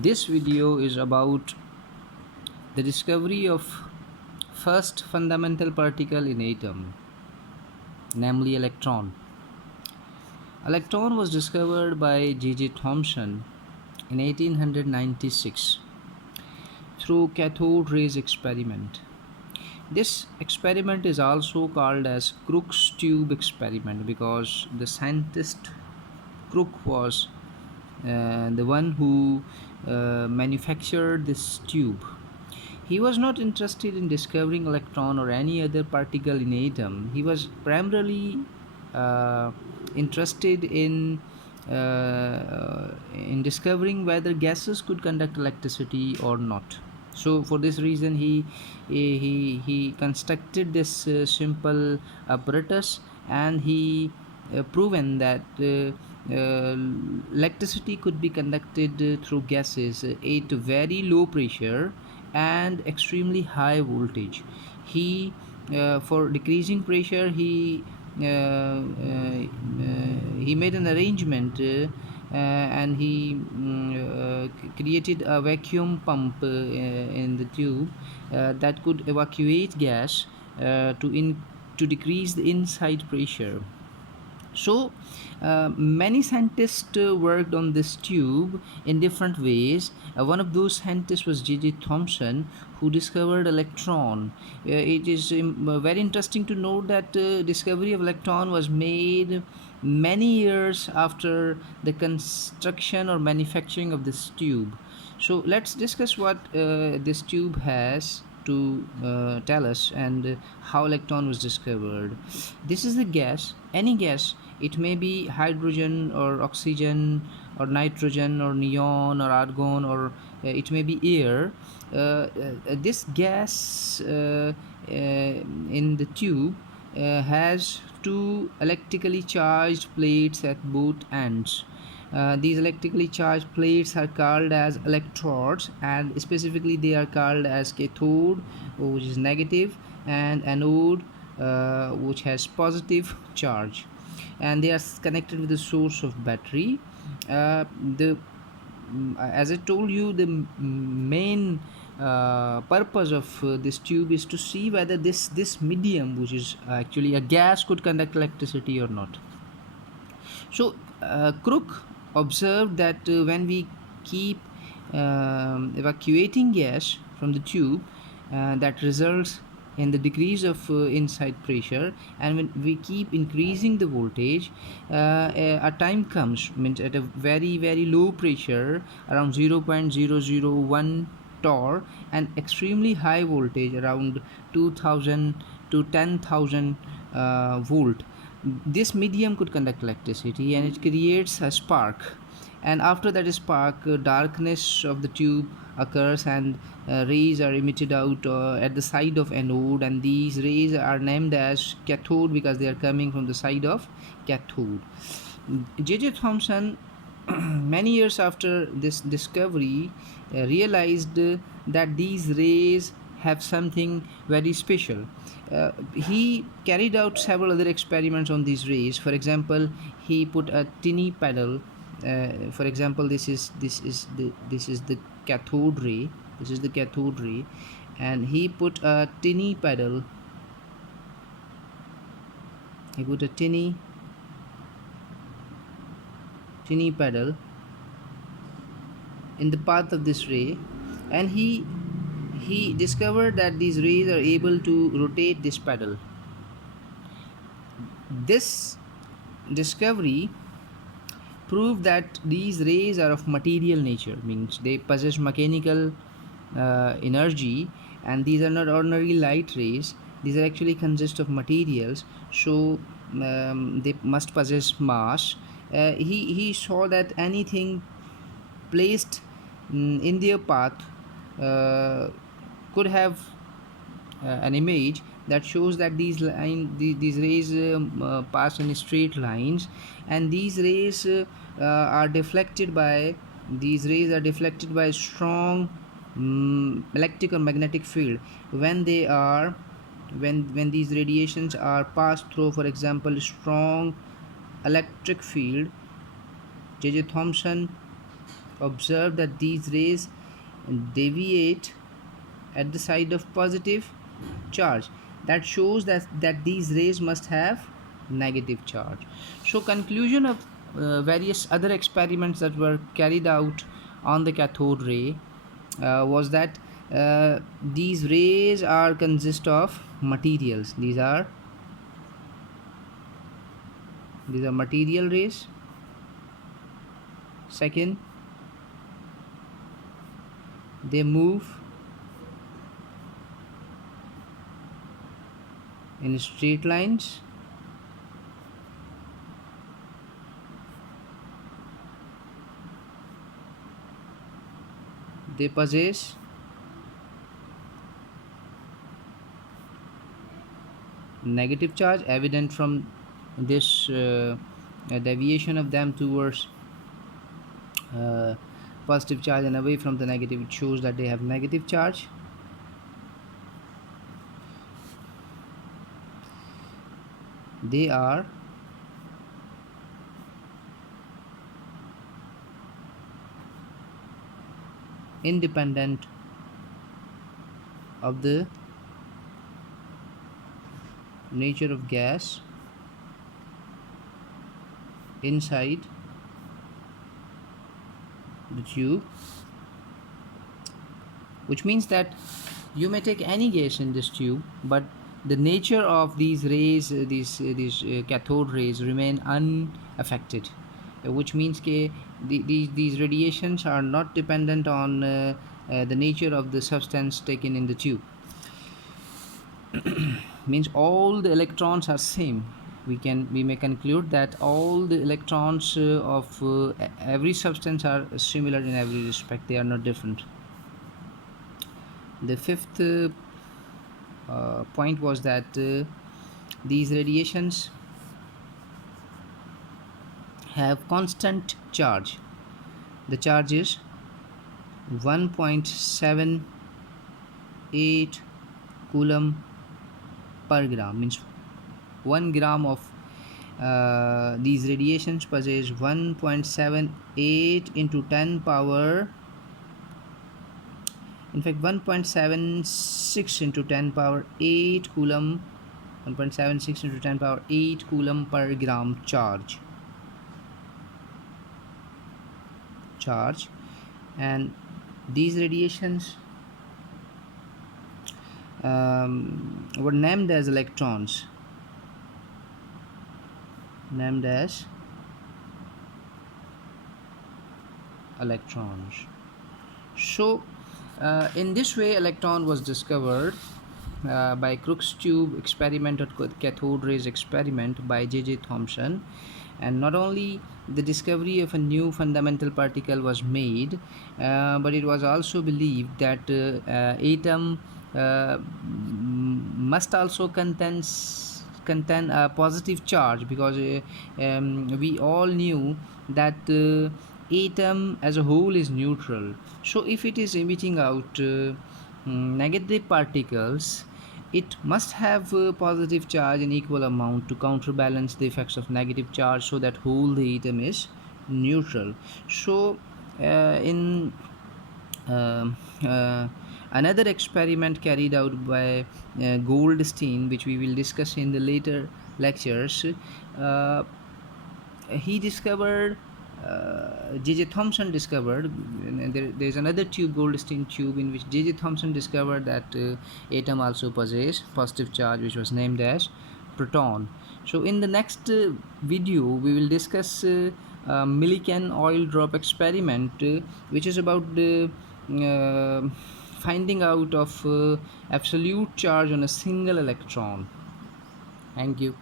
This video is about the discovery of first fundamental particle in atom, namely electron. Electron was discovered by J Thomson in 1896 through cathode rays experiment. This experiment is also called as Crookes tube experiment because the scientist Crook was the one who manufactured this tube. He was not interested in discovering electron or any other particle in atom. He was primarily interested in discovering whether gases could conduct electricity or not. So for this reason he constructed this simple apparatus, and he proven that electricity could be conducted through gases at very low pressure and extremely high voltage. He For decreasing pressure, he made an arrangement, and he created a vacuum pump in the tube that could evacuate gas to decrease the inside pressure. So many scientists worked on this tube in different ways. One of those scientists was J Thomson, who discovered electron. It is very interesting to note that discovery of electron was made many years after the construction or manufacturing of this tube. So let's discuss what this tube has to tell us, and how electron was discovered. This is the gas, any gas. It may be hydrogen or oxygen or nitrogen or neon or argon, or it may be air. This gas in the tube has two electrically charged plates at both ends. These electrically charged plates are called as electrodes, and specifically they are called as cathode, which is negative, and anode, which has positive charge, and they are connected with the source of battery. The As I told you, the main purpose of this tube is to see whether this medium, which is actually a gas, could conduct electricity or not. So Crook observed that when we keep evacuating gas from the tube, that results in the decrease of inside pressure, and when we keep increasing the voltage, a time comes, means at a very low pressure, around 0.001 torr, and extremely high voltage around 2000 to 10,000 volt. This medium could conduct electricity, and it creates a spark, and after that spark, darkness of the tube occurs, and rays are emitted out at the side of anode, and these rays are named as cathode because they are coming from the side of cathode. J Thomson many years after this discovery realized that these rays have something very special. He carried out several other experiments on these rays. For example, he put a tiny pedal. For example, this is the cathode ray. This is the cathode ray, and he put a tiny pedal. He put a tiny pedal in the path of this ray, and he discovered that these rays are able to rotate this pedal. This discovery proved that these rays are of material nature, means they possess mechanical energy, and these are not ordinary light rays. These are actually consist of materials, so they must possess mass. He saw that anything placed in their path could have an image that shows that these rays pass in straight lines, and these rays are deflected by strong electric or magnetic field when these radiations are passed through, for example, strong electric field. J Thomson Observe that these rays deviate at the side of positive charge. That shows that these rays must have negative charge. So conclusion of various other experiments that were carried out on the cathode ray was that these rays are consist of materials. These are material rays. Second, they move in straight lines. They possess negative charge, evident from this deviation of them towards uh, positive charge and away from the negative. It shows that they have negative charge. They are independent of the nature of gas inside the tube, which means that you may take any gas in this tube, but the nature of these rays, these cathode rays, remain unaffected, which means these radiations are not dependent on the nature of the substance taken in the tube. Means all the electrons are same. We may conclude that all the electrons of every substance are similar in every respect. They are not different. The fifth point was that these radiations have constant charge. The charge is 1.78 coulomb per gram. Means 1 gram of these radiations possess 1.78 into 10 power, in fact 1.76 into 10 power 8 coulomb, 1.76 into 10 power 8 coulomb per gram charge. And these radiations were named as electrons. So in this way electron was discovered by Crookes tube experiment or cathode rays experiment by J Thomson. And not only the discovery of a new fundamental particle was made, but it was also believed that atom must also contain a positive charge, because we all knew that atom as a whole is neutral. So if it is emitting out negative particles, it must have a positive charge in equal amount to counterbalance the effects of negative charge, so that whole the atom is neutral. So in another experiment carried out by Goldstein, which we will discuss in the later lectures, he discovered J Thomson discovered, and there is another tube, Goldstein tube, in which J Thomson discovered that atom also possess positive charge, which was named as proton. So in the next video we will discuss Millikan oil drop experiment, which is about the finding out of absolute charge on a single electron. Thank you.